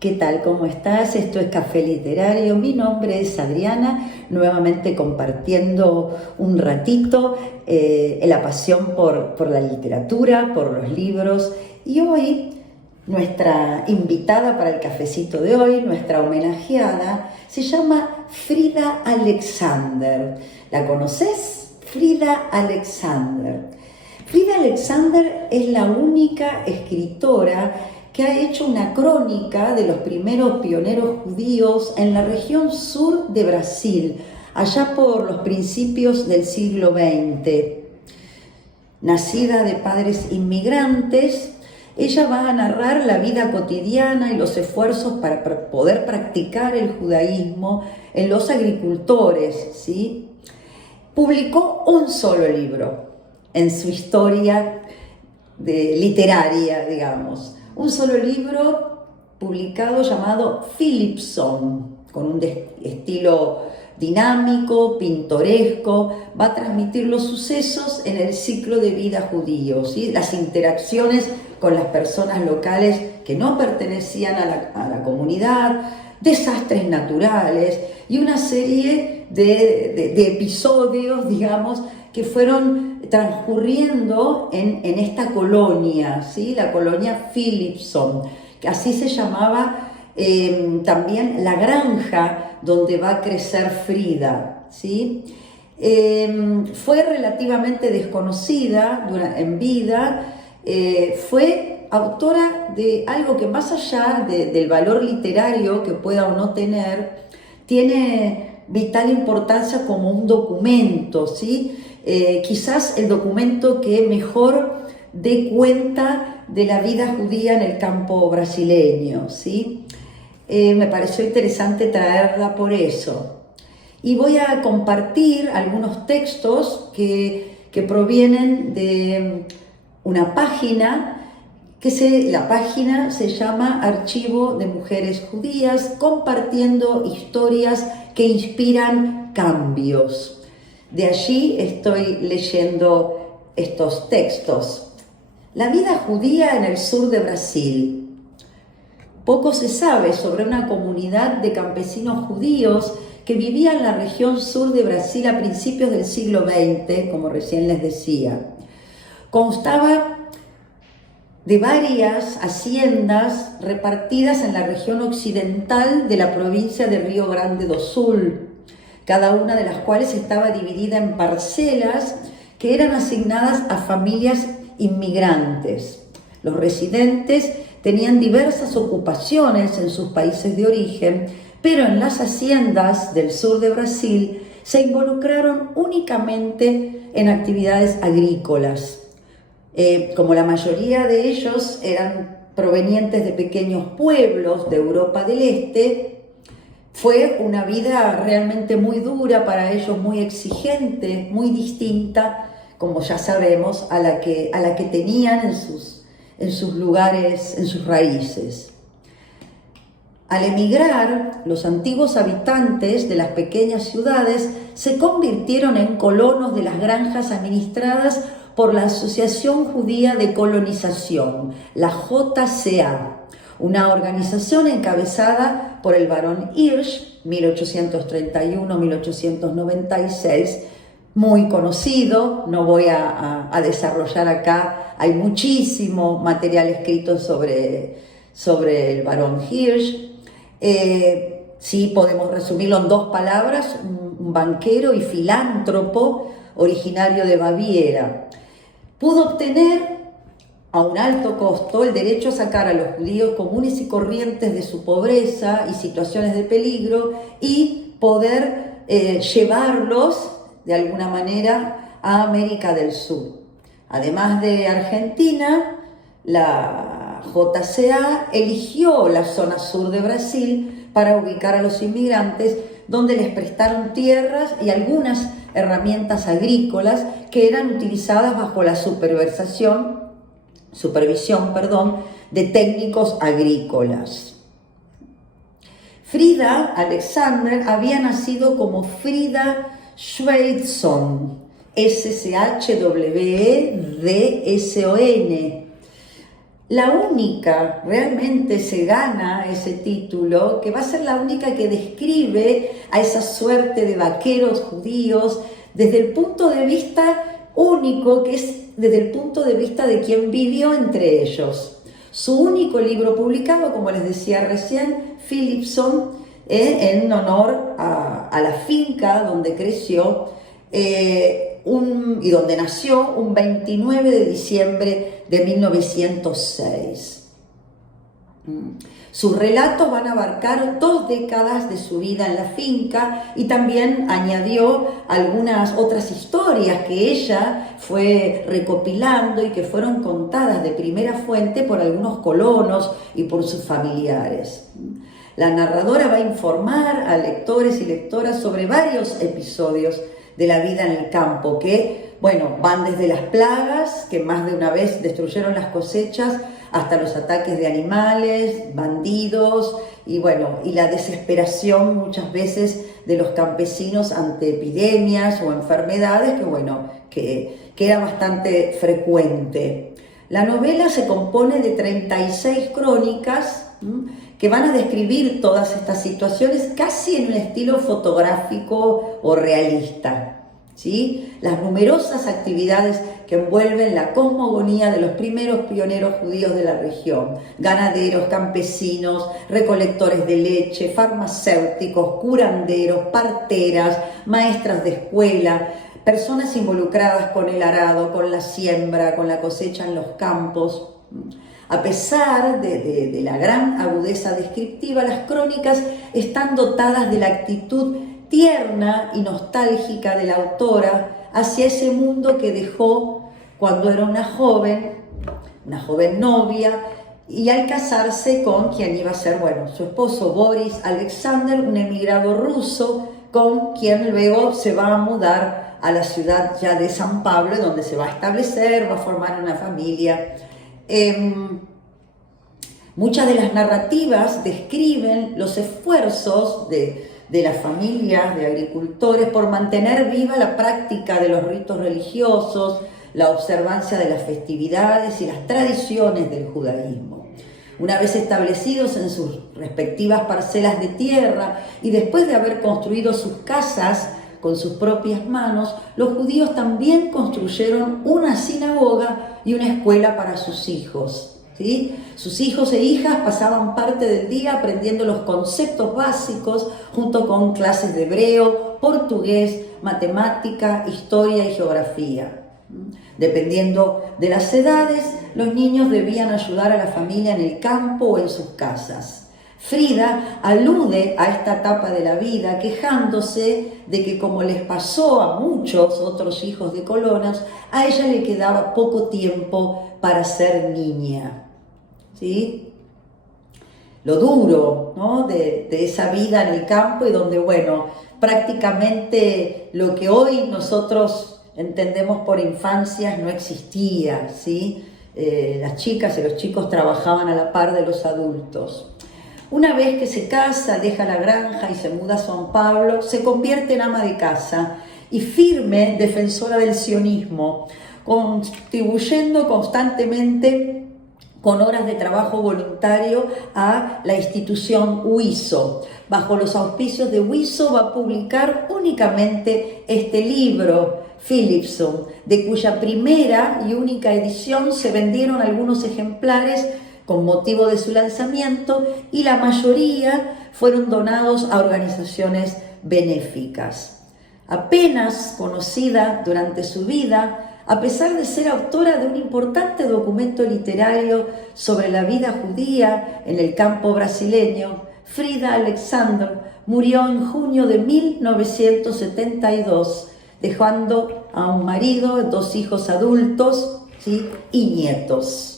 ¿Qué tal? ¿Cómo estás? Esto es Café Literario. Mi nombre es Adriana, nuevamente compartiendo un ratito la pasión por la literatura, por los libros. Y hoy, nuestra invitada para el cafecito de hoy, nuestra homenajeada, se llama Frida Alexander. ¿La conoces? Frida Alexander. Frida Alexander es la única escritora que ha hecho una crónica de los primeros pioneros judíos en la región sur de Brasil, allá por los principios del siglo XX. Nacida de padres inmigrantes, ella va a narrar la vida cotidiana y los esfuerzos para poder practicar el judaísmo en los agricultores, ¿sí? Publicó un solo libro en su historia literaria, digamos. Un solo libro publicado llamado Philipson, con un estilo dinámico, pintoresco, va a transmitir los sucesos en el ciclo de vida judío, ¿sí? Las interacciones con las personas locales que no pertenecían a la comunidad, desastres naturales y una serie de episodios, digamos, que fueron transcurriendo en esta colonia, ¿sí? La colonia Philipson, que así se llamaba también la granja donde va a crecer Frida, ¿sí? Fue relativamente desconocida en vida, fue autora de algo que más allá del valor literario que pueda o no tener, tiene vital importancia como un documento, ¿sí? Quizás el documento que mejor dé cuenta de la vida judía en el campo brasileño, ¿sí? Me pareció interesante traerla por eso. Y voy a compartir algunos textos que provienen de una página, la página se llama Archivo de Mujeres Judías, compartiendo historias que inspiran cambios. De allí estoy leyendo estos textos. La vida judía en el sur de Brasil. Poco se sabe sobre una comunidad de campesinos judíos que vivía en la región sur de Brasil a principios del siglo XX, como recién les decía. Constaba de varias haciendas repartidas en la región occidental de la provincia de Río Grande do Sul, cada una de las cuales estaba dividida en parcelas que eran asignadas a familias inmigrantes. Los residentes tenían diversas ocupaciones en sus países de origen, pero en las haciendas del sur de Brasil se involucraron únicamente en actividades agrícolas. Como la mayoría de ellos eran provenientes de pequeños pueblos de Europa del Este, fue una vida realmente muy dura para ellos, muy exigente, muy distinta, como ya sabemos, a la que tenían en sus lugares, en sus raíces. Al emigrar, los antiguos habitantes de las pequeñas ciudades se convirtieron en colonos de las granjas administradas por la Asociación Judía de Colonización, la JCA, una organización encabezada por el barón Hirsch, 1831-1896, muy conocido. No voy a desarrollar acá, hay muchísimo material escrito sobre el barón Hirsch. Sí, podemos resumirlo en dos palabras: un banquero y filántropo originario de Baviera. Pudo obtener a un alto costo el derecho a sacar a los judíos comunes y corrientes de su pobreza y situaciones de peligro y poder llevarlos de alguna manera a América del Sur. Además de Argentina, la JCA eligió la zona sur de Brasil para ubicar a los inmigrantes, donde les prestaron tierras y algunas herramientas agrícolas que eran utilizadas bajo la supervisión de técnicos agrícolas. Frida Alexander había nacido como Frida Schweidson, Schweedson, la única, realmente se gana ese título, que va a ser la única que describe a esa suerte de vaqueros judíos desde el punto de vista único, que es desde el punto de vista de quien vivió entre ellos. Su único libro publicado, como les decía recién, Philipson, en honor a la finca donde creció y donde nació un 29 de diciembre de 1906. Sus relatos van a abarcar 2 décadas de su vida en la finca y también añadió algunas otras historias que ella fue recopilando y que fueron contadas de primera fuente por algunos colonos y por sus familiares. La narradora va a informar a lectores y lectoras sobre varios episodios de la vida en el campo que, bueno, van desde las plagas que más de una vez destruyeron las cosechas hasta los ataques de animales, bandidos y, bueno, y la desesperación muchas veces de los campesinos ante epidemias o enfermedades que, bueno, que era bastante frecuente. La novela se compone de 36 crónicas que van a describir todas estas situaciones casi en un estilo fotográfico o realista, ¿sí? Las numerosas actividades que envuelven la cosmogonía de los primeros pioneros judíos de la región: ganaderos, campesinos, recolectores de leche, farmacéuticos, curanderos, parteras, maestras de escuela, personas involucradas con el arado, con la siembra, con la cosecha en los campos. A pesar de la gran agudeza descriptiva, las crónicas están dotadas de la actitud tierna y nostálgica de la autora hacia ese mundo que dejó cuando era una joven novia, y al casarse con quien iba a ser, bueno, su esposo Boris Alexander, un emigrado ruso, con quien luego se va a mudar a la ciudad ya de San Pablo, donde se va a establecer, va a formar una familia. Muchas de las narrativas describen los esfuerzos de las familias de agricultores por mantener viva la práctica de los ritos religiosos, la observancia de las festividades y las tradiciones del judaísmo. Una vez establecidos en sus respectivas parcelas de tierra y después de haber construido sus casas con sus propias manos, los judíos también construyeron una sinagoga y una escuela para sus hijos, ¿sí? Sus hijos e hijas pasaban parte del día aprendiendo los conceptos básicos junto con clases de hebreo, portugués, matemática, historia y geografía. Dependiendo de las edades, los niños debían ayudar a la familia en el campo o en sus casas. Frida alude a esta etapa de la vida quejándose de que, como les pasó a muchos otros hijos de colonos, a ella le quedaba poco tiempo para ser niña, ¿sí? Lo duro, ¿no?, de esa vida en el campo, y donde, bueno, prácticamente lo que hoy nosotros entendemos por infancias no existía, ¿sí? Las chicas y los chicos trabajaban a la par de los adultos. Una vez que se casa, deja la granja y se muda a San Pablo, se convierte en ama de casa y firme defensora del sionismo, contribuyendo constantemente con horas de trabajo voluntario a la institución WISO. Bajo los auspicios de WISO va a publicar únicamente este libro, Philipson, de cuya primera y única edición se vendieron algunos ejemplares con motivo de su lanzamiento, y la mayoría fueron donados a organizaciones benéficas. Apenas conocida durante su vida, a pesar de ser autora de un importante documento literario sobre la vida judía en el campo brasileño, Frida Alexander murió en junio de 1972, dejando a un marido, 2 hijos adultos, ¿sí?, y nietos.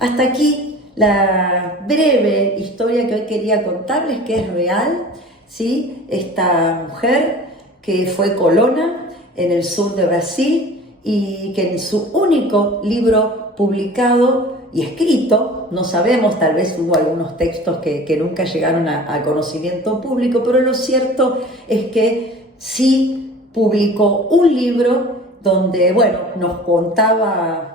Hasta aquí la breve historia que hoy quería contarles, que es real, ¿sí? Esta mujer que fue colona en el sur de Brasil y que en su único libro publicado y escrito, no sabemos, tal vez hubo algunos textos que nunca llegaron a conocimiento público, pero lo cierto es que sí publicó un libro donde, bueno, nos contaba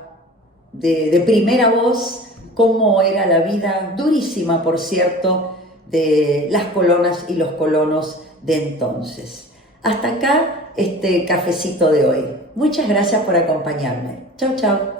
de primera voz cómo era la vida, durísima por cierto, de las colonas y los colonos de entonces. Hasta acá este cafecito de hoy. Muchas gracias por acompañarme. Chau, chau.